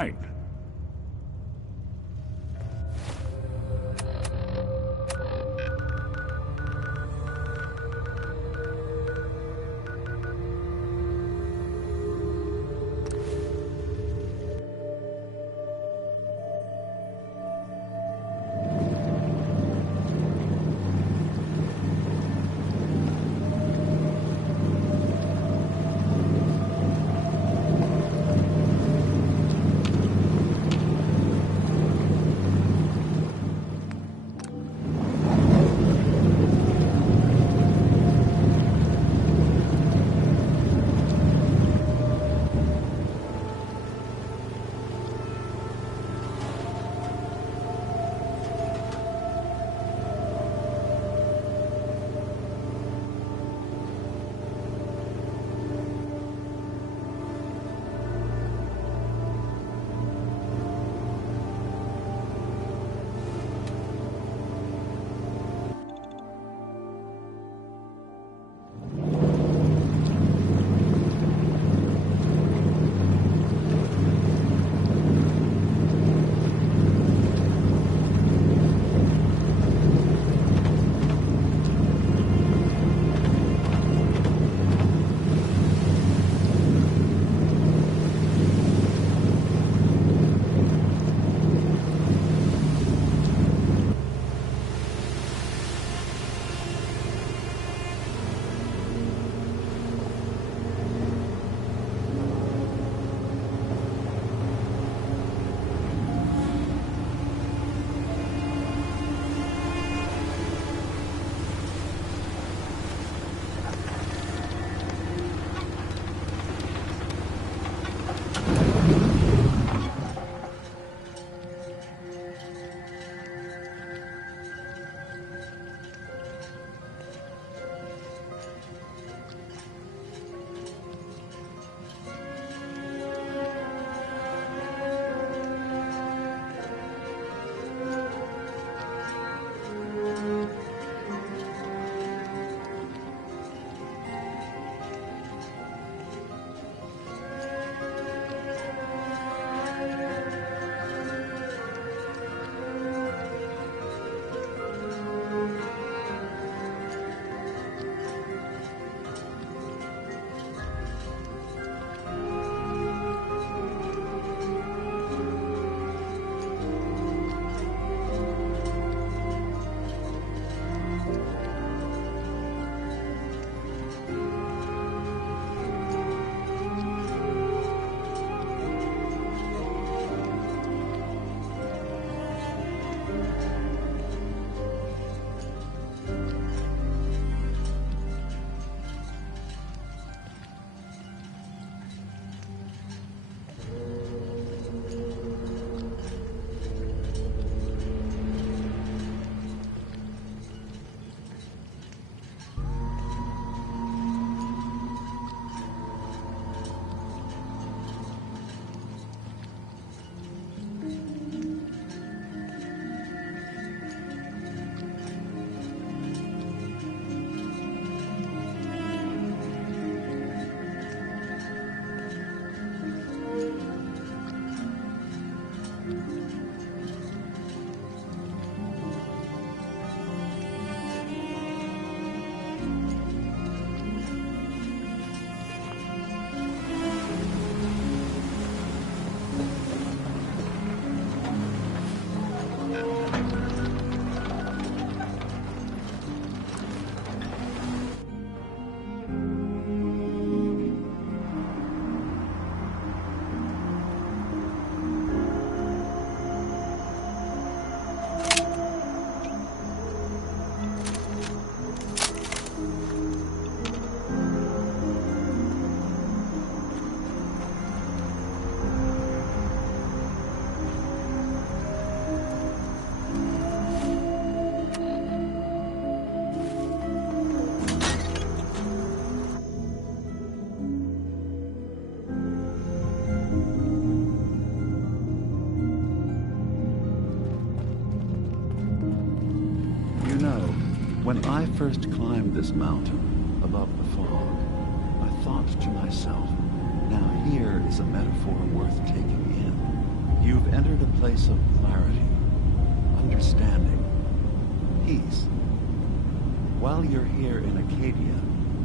Right. When I first climbed this mountain above the fog, I thought to myself, now here is a metaphor worth taking in. You've entered a place of clarity, understanding, peace. While you're here in Acadia,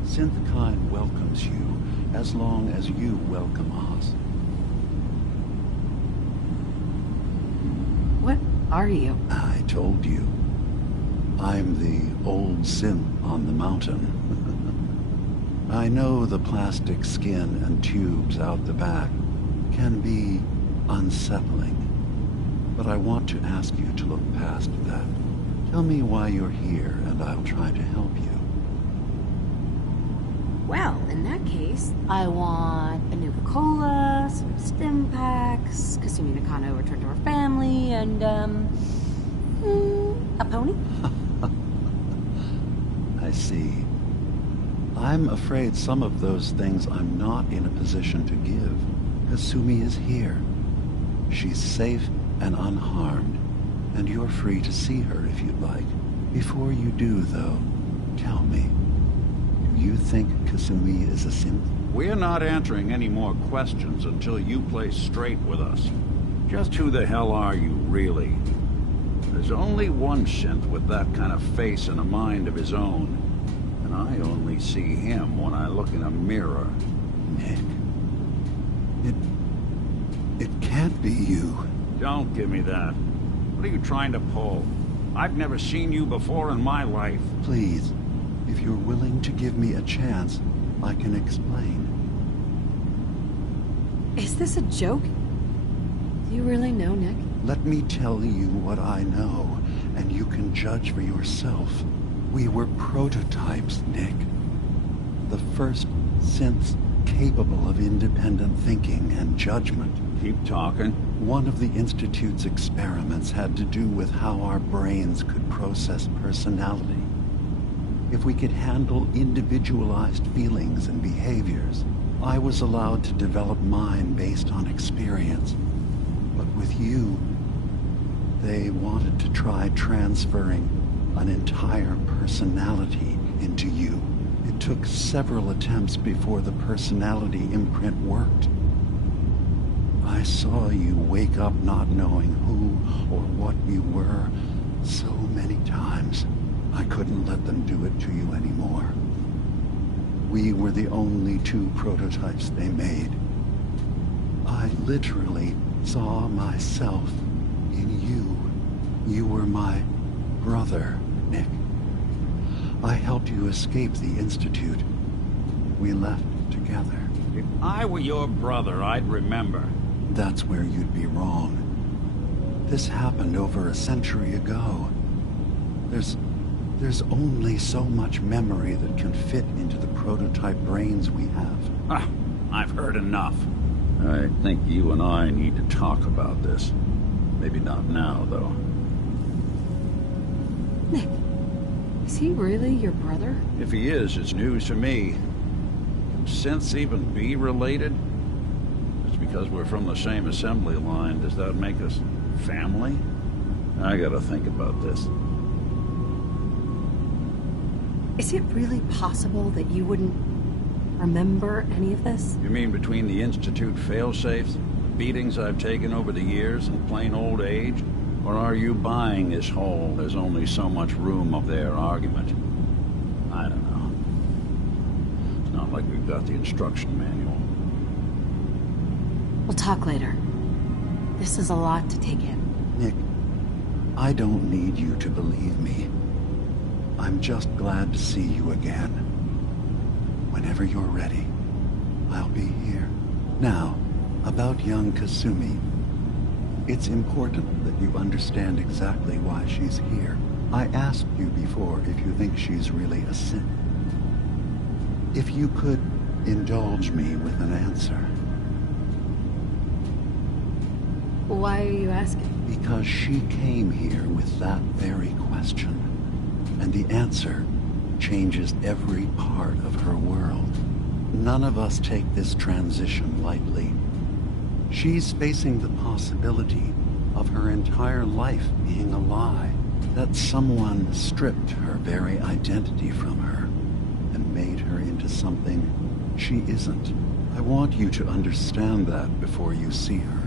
Synthkind welcomes you as long as you welcome us. What are you? I told you. I'm the old synth on the mountain. I know the plastic skin and tubes out the back can be unsettling, but I want to ask you to look past that. Tell me why you're here, and I'll try to help you. Well, in that case, I want a Nuka-Cola, some stim packs, Kasumi Nakano returned to her family, and, a pony? I see. I'm afraid some of those things I'm not in a position to give. Kasumi is here. She's safe and unharmed, and you're free to see her if you'd like. Before you do, though, tell me, do you think Kasumi is a synth? We're not answering any more questions until you play straight with us. Just who the hell are you, really? There's only one synth with that kind of face and a mind of his own. And I only see him when I look in a mirror. Nick. It can't be you. Don't give me that. What are you trying to pull? I've never seen you before in my life. Please, if you're willing to give me a chance, I can explain. Is this a joke? Do you really know, Nick? Let me tell you what I know, and you can judge for yourself. We were prototypes, Nick. The first synths capable of independent thinking and judgment. Keep talking. One of the Institute's experiments had to do with how our brains could process personality. If we could handle individualized feelings and behaviors, I was allowed to develop mine based on experience. But with you, they wanted to try transferring an entire personality into you. It took several attempts before the personality imprint worked. I saw you wake up not knowing who or what you were so many times. I couldn't let them do it to you anymore. We were the only two prototypes they made. I literally saw myself in you. You were my brother, Nick. I helped you escape the Institute. We left together. If I were your brother, I'd remember. That's where you'd be wrong. This happened over a century ago. There's only so much memory that can fit into the prototype brains we have. Ah, I've heard enough. I think you and I need to talk about this. Maybe not now, though. Nick, is he really your brother? If he is, it's news to me. Can synths even be related? Just because we're from the same assembly line, does that make us family? I gotta think about this. Is it really possible that you wouldn't remember any of this? You mean between the Institute failsafes, the beatings I've taken over the years, and plain old age? Or are you buying this whole "there's only so much room" of their argument? I don't know. It's not like we've got the instruction manual. We'll talk later. This is a lot to take in. Nick, I don't need you to believe me. I'm just glad to see you again. Whenever you're ready, I'll be here. Now, about young Kasumi. It's important that you understand exactly why she's here. I asked you before if you think she's really a synth. If you could indulge me with an answer. Why are you asking? Because she came here with that very question. And the answer changes every part of her world. None of us take this transition lightly. She's facing the possibility of her entire life being a lie, that someone stripped her very identity from her and made her into something she isn't. I want you to understand that before you see her.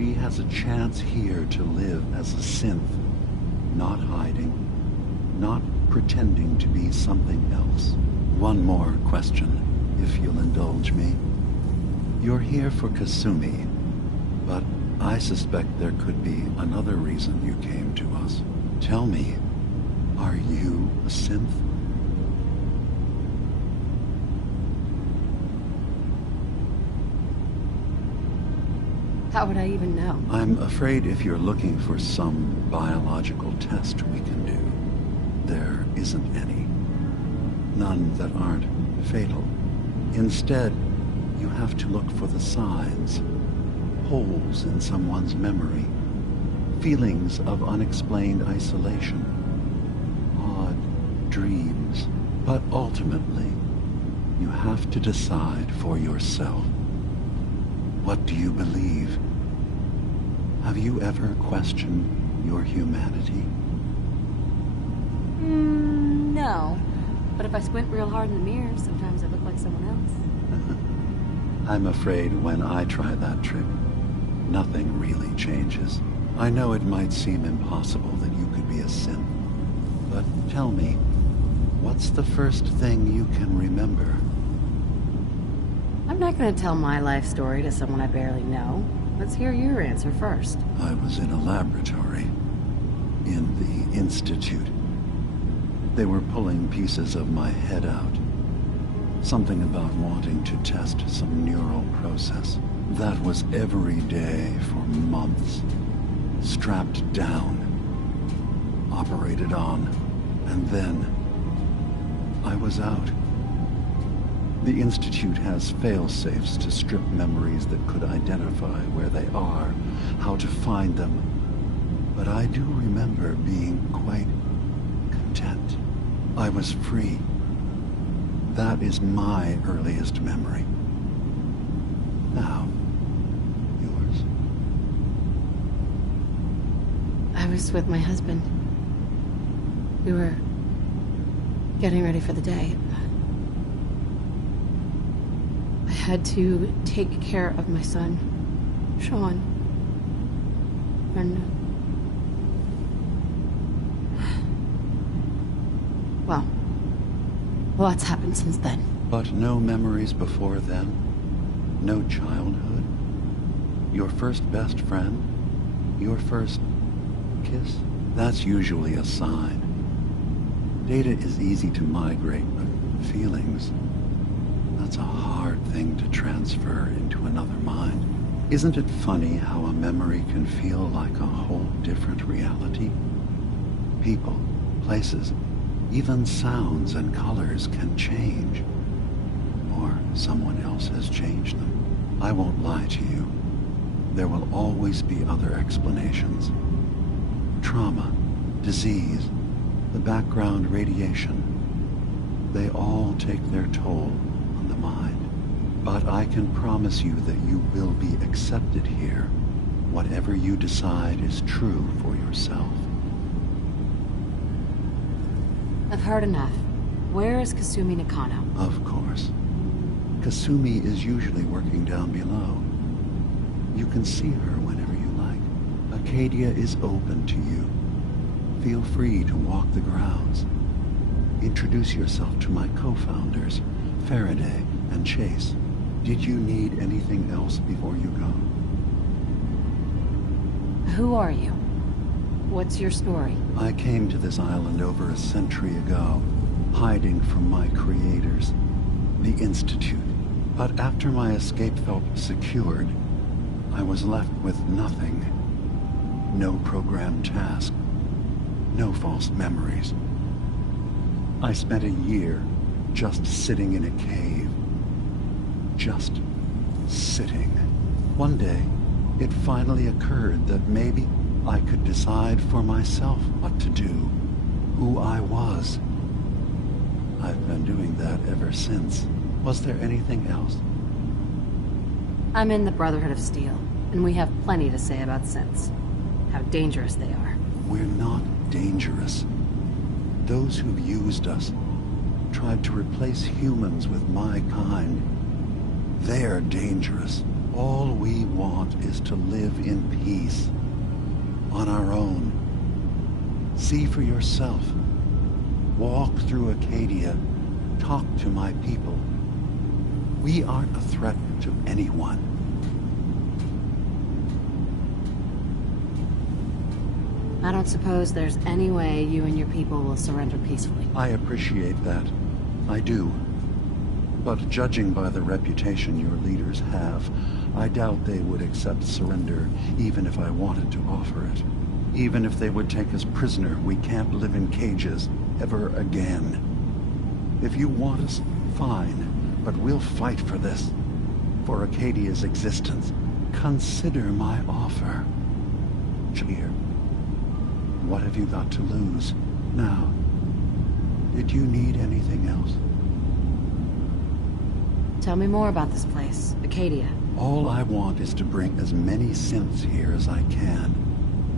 she has a chance here to live as a synth, not hiding, not pretending to be something else. One more question, if you'll indulge me. You're here for Kasumi, but I suspect there could be another reason you came to us. Tell me, are you a synth? How would I even know? I'm afraid if you're looking for some biological test we can do, there isn't any. None that aren't fatal. Instead, you have to look for the signs, holes in someone's memory, feelings of unexplained isolation, odd dreams. But ultimately, you have to decide for yourself. What do you believe? Have you ever questioned your humanity? No. But if I squint real hard in the mirror, sometimes I look like someone else. I'm afraid when I try that trick, nothing really changes. I know it might seem impossible that you could be a synth, but tell me, what's the first thing you can remember? I'm not going to tell my life story to someone I barely know. Let's hear your answer first. I was in a laboratory, in the Institute. They were pulling pieces of my head out. Something about wanting to test some neural process. That was every day for months. Strapped down, operated on, and then I was out. The Institute has fail-safes to strip memories that could identify where they are, how to find them. But I do remember being quite content. I was free. That is my earliest memory. Now, yours. I was with my husband. We were getting ready for the day. I had to take care of my son, Sean. And... well, lots happened since then. But no memories before then? No childhood? Your first best friend? Your first kiss? That's usually a sign. Data is easy to migrate, but feelings... that's a hard thing to transfer into another mind. Isn't it funny how a memory can feel like a whole different reality? People, places, even sounds and colors can change. Or someone else has changed them. I won't lie to you. There will always be other explanations. Trauma, disease, the background radiation. They all take their toll on the mind. But I can promise you that you will be accepted here, whatever you decide is true for yourself. I've heard enough. Where is Kasumi Nakano? Of course. Kasumi is usually working down below. You can see her whenever you like. Acadia is open to you. Feel free to walk the grounds. Introduce yourself to my co-founders, Faraday and Chase. Did you need anything else before you go? Who are you? What's your story? I came to this island over a century ago, hiding from my creators, the Institute. But after my escape felt secured, I was left with nothing. No programmed task. No false memories. I spent a year just sitting in a cave. Just sitting. One day, it finally occurred that maybe I could decide for myself what to do, who I was. I've been doing that ever since. Was there anything else? I'm in the Brotherhood of Steel, and we have plenty to say about synths. How dangerous they are. We're not dangerous. Those who've used us, tried to replace humans with my kind, they're dangerous. All we want is to live in peace, on our own. See for yourself. Walk through Acadia. Talk to my people. We aren't a threat to anyone. I don't suppose there's any way you and your people will surrender peacefully. I appreciate that. I do. But judging by the reputation your leaders have, I doubt they would accept surrender even if I wanted to offer it. Even if they would take us prisoner, we can't live in cages ever again. If you want us, fine, but we'll fight for this. For Acadia's existence. Consider my offer. Here. What have you got to lose? Now, did you need anything else? Tell me more about this place, Acadia. All I want is to bring as many synths here as I can,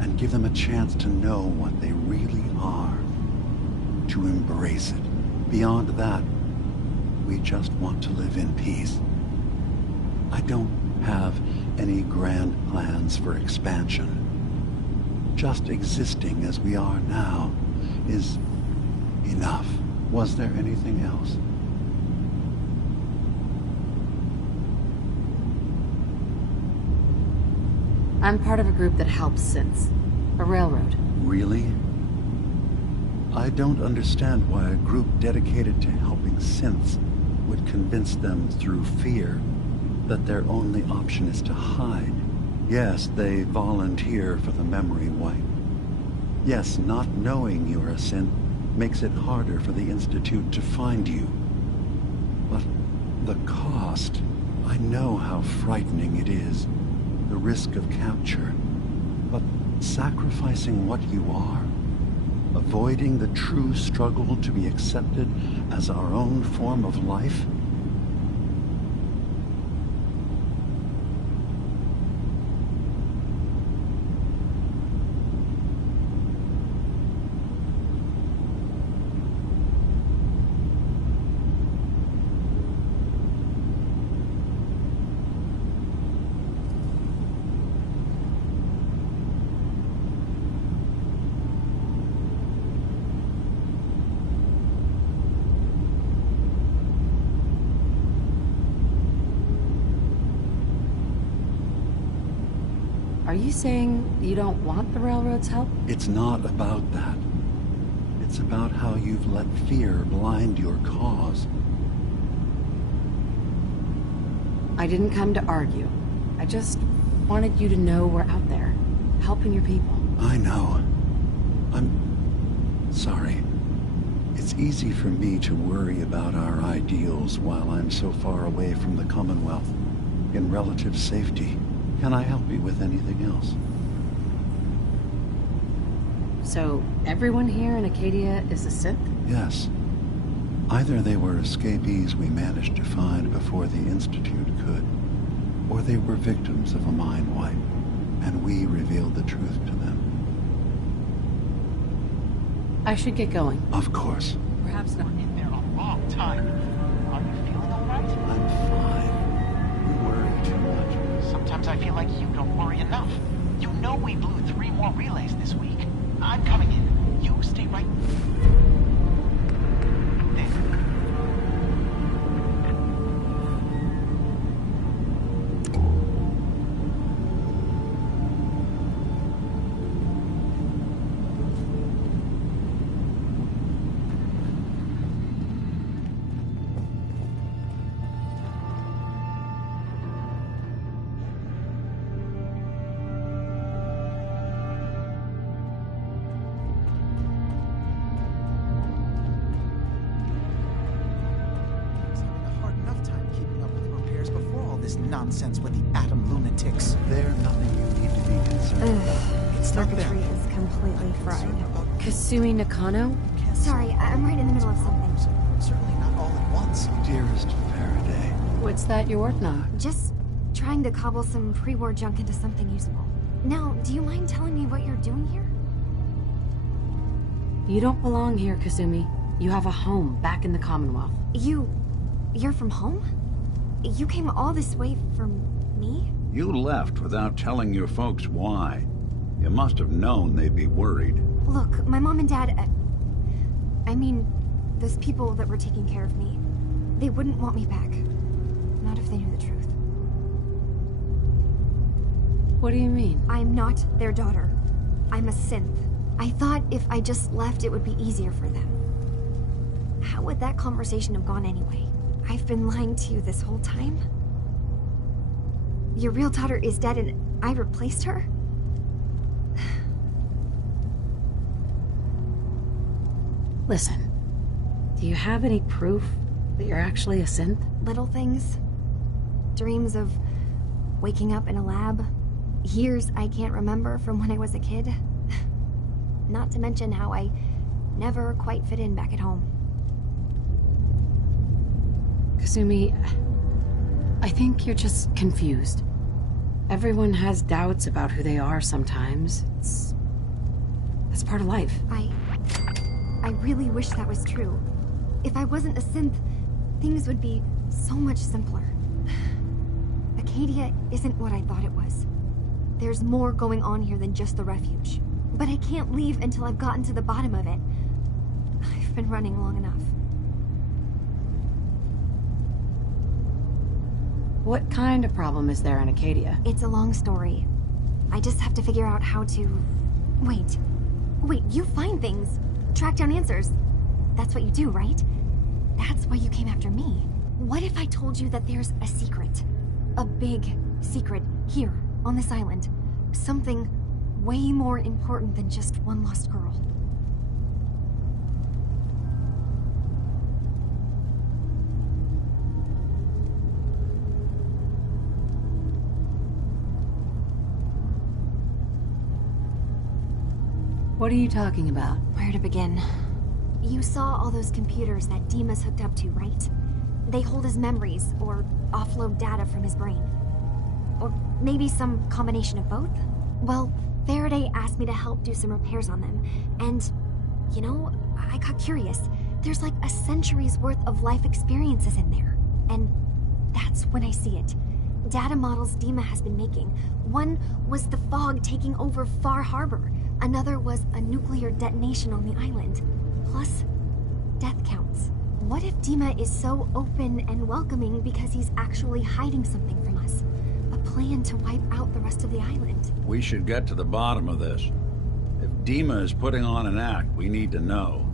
and give them a chance to know what they really are. To embrace it. Beyond that, we just want to live in peace. I don't have any grand plans for expansion. Just existing as we are now is enough. Was there anything else? I'm part of a group that helps synths. A railroad. Really? I don't understand why a group dedicated to helping synths would convince them through fear that their only option is to hide. Yes, they volunteer for the memory wipe. Yes, not knowing you're a synth makes it harder for the Institute to find you. But the cost, I know how frightening it is. The risk of capture. But sacrificing what you are, avoiding the true struggle to be accepted as our own form of life? Are you saying you don't want the railroad's help? It's not about that. It's about how you've let fear blind your cause. I didn't come to argue. I just wanted you to know we're out there, helping your people. I know. I'm sorry. It's easy for me to worry about our ideals while I'm so far away from the Commonwealth, in relative safety. Can I help you with anything else? So, everyone here in Acadia is a synth? Yes. Either they were escapees we managed to find before the Institute could, or they were victims of a mind wipe, and we revealed the truth to them. I should get going. Of course. Perhaps not in there a long time. Are you feeling all right? I'm fine. You worry too much. Sometimes I feel like you don't worry enough. You know we blew 3 more relays this week. I'm coming in. You stay right there. Nonsense with the atom lunatics. They're nothing you need to be concerned about. It's not Circuitry them. is completely fried. Kasumi Nakano? Sorry, I'm right in the middle of something. Certainly not all at once. Dearest Faraday. What's that you're working on? Just trying to cobble some pre-war junk into something usable. Now, do you mind telling me what you're doing here? You don't belong here, Kasumi. You have a home back in the Commonwealth. You're from home? You came all this way for me? You left without telling your folks why. You must have known they'd be worried. Look, my mom and dad... I mean, those people that were taking care of me, they wouldn't want me back. Not if they knew the truth. What do you mean? I'm not their daughter. I'm a synth. I thought if I just left, it would be easier for them. How would that conversation have gone anyway? I've been lying to you this whole time? Your real daughter is dead and I replaced her? Listen, do you have any proof that you're actually a synth? Little things. Dreams of waking up in a lab. Years I can't remember from when I was a kid. Not to mention how I never quite fit in back at home. Kasumi, I think you're just confused. Everyone has doubts about who they are sometimes. That's part of life. I really wish that was true. If I wasn't a synth, things would be so much simpler. Acadia isn't what I thought it was. There's more going on here than just the refuge. But I can't leave until I've gotten to the bottom of it. I've been running long enough. What kind of problem is there in Acadia? It's a long story. I just have to figure out how to... Wait, you find things. Track down answers. That's what you do, right? That's why you came after me. What if I told you that there's a secret? A big secret here, on this island. Something way more important than just one lost girl. What are you talking about? Where to begin? You saw all those computers that Dima's hooked up to, right? They hold his memories, or offload data from his brain. Or maybe some combination of both? Well, Faraday asked me to help do some repairs on them, and, you know, I got curious. There's like a century's worth of life experiences in there, and that's when I see it. Data models Dima has been making. One was the fog taking over Far Harbor. Another was a nuclear detonation on the island. Plus, death counts. What if Dima is so open and welcoming because he's actually hiding something from us? A plan to wipe out the rest of the island. We should get to the bottom of this. If Dima is putting on an act, we need to know.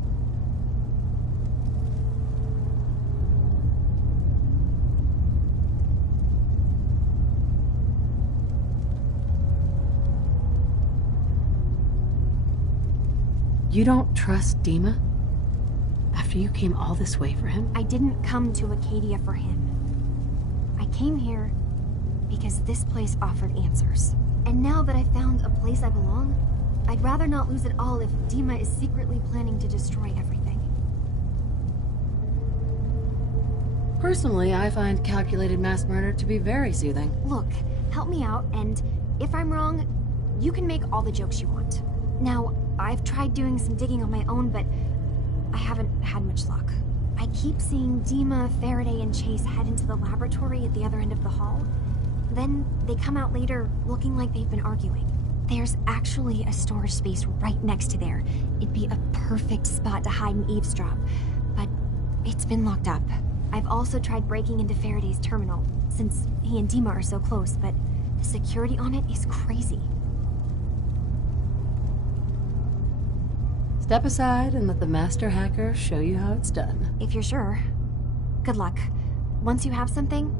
You don't trust Dima? After you came all this way for him? I didn't come to Acadia for him. I came here because this place offered answers. And now that I found a place I belong, I'd rather not lose it all if Dima is secretly planning to destroy everything. Personally, I find calculated mass murder to be very soothing. Look, help me out, and if I'm wrong, you can make all the jokes you want. Now, I've tried doing some digging on my own, but I haven't had much luck. I keep seeing Dima, Faraday, and Chase head into the laboratory at the other end of the hall. Then they come out later looking like they've been arguing. There's actually a storage space right next to there. It'd be a perfect spot to hide and eavesdrop, but it's been locked up. I've also tried breaking into Faraday's terminal, since he and Dima are so close, but the security on it is crazy. Step aside and let the master hacker show you how it's done. If you're sure. Good luck. Once you have something,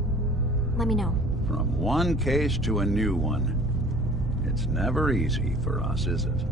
let me know. From one case to a new one. It's never easy for us, is it?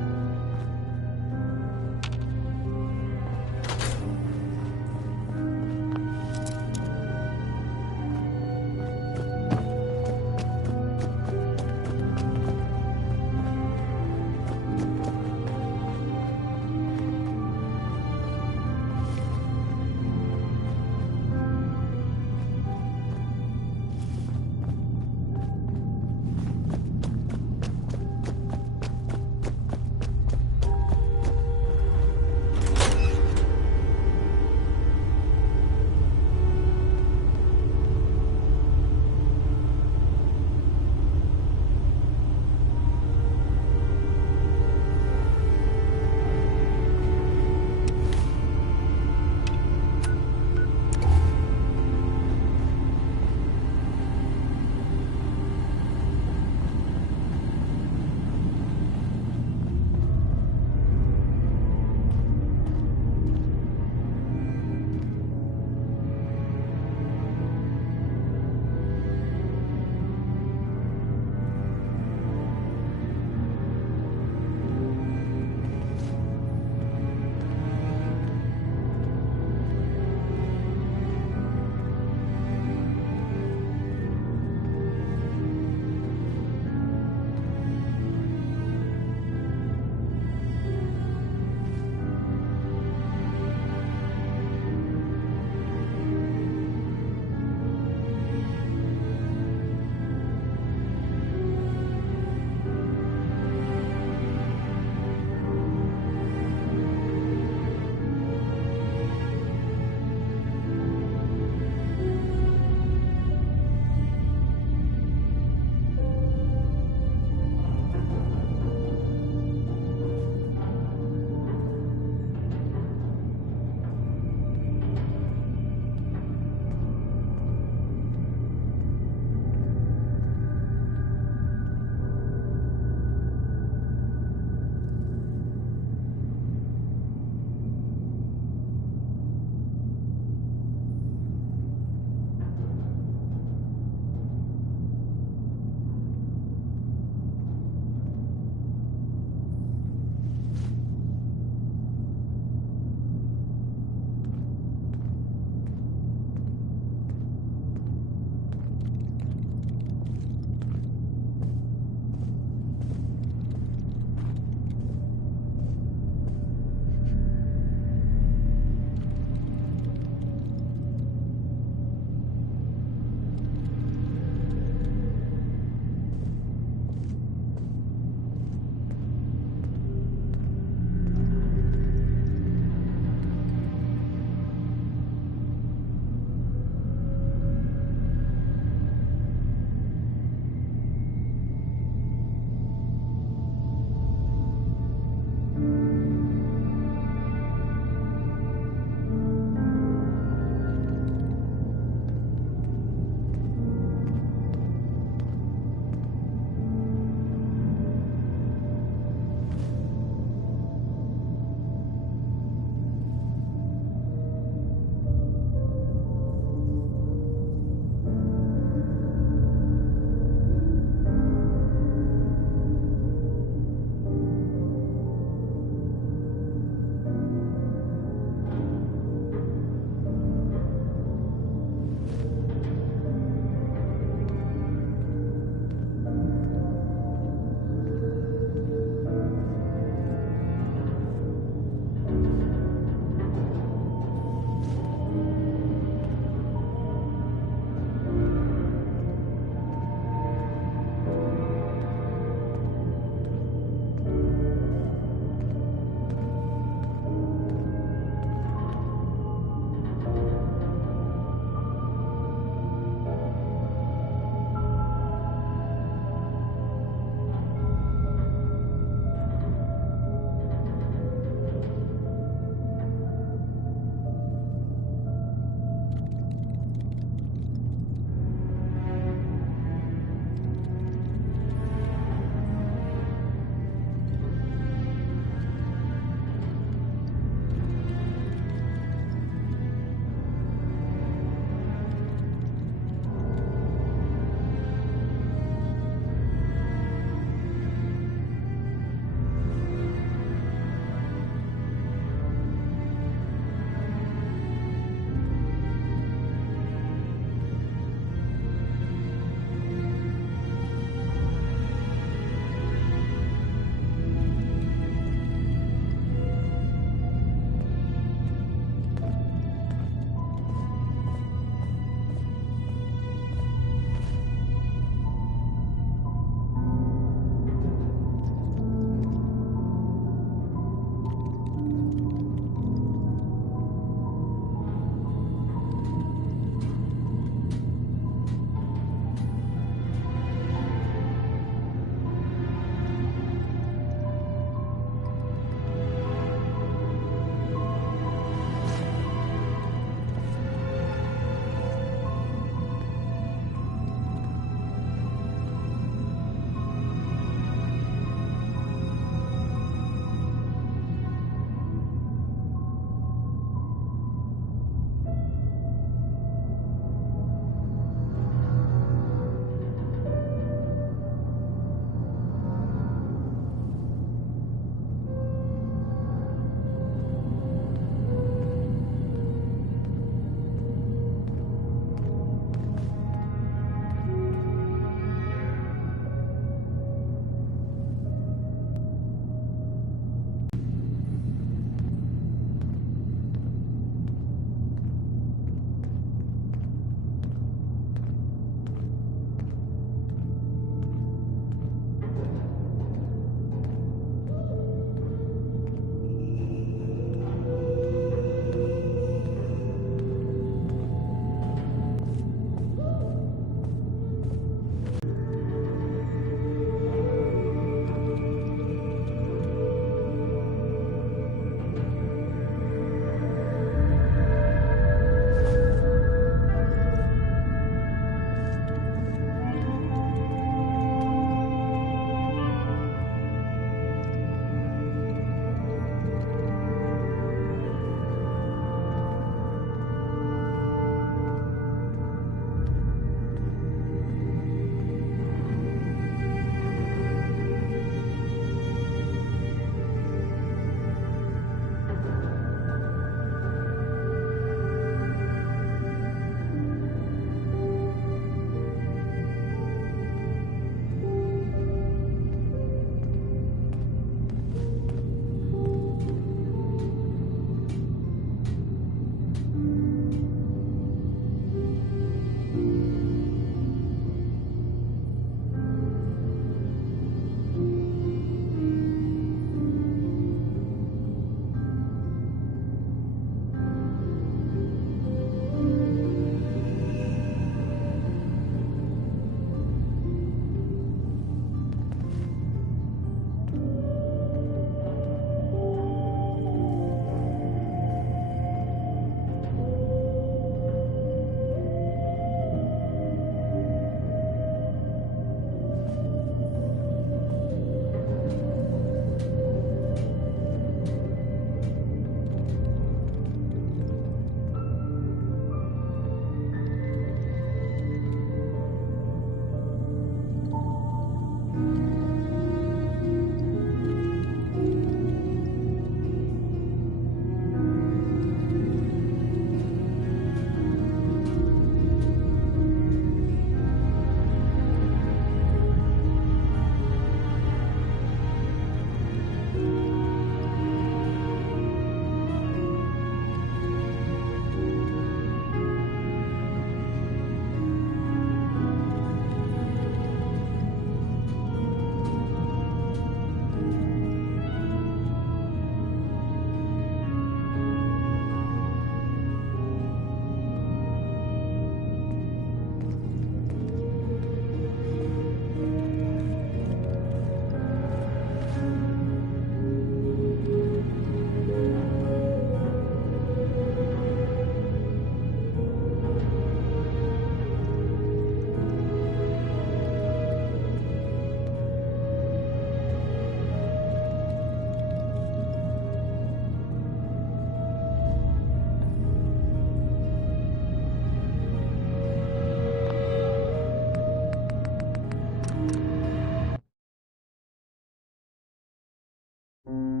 you.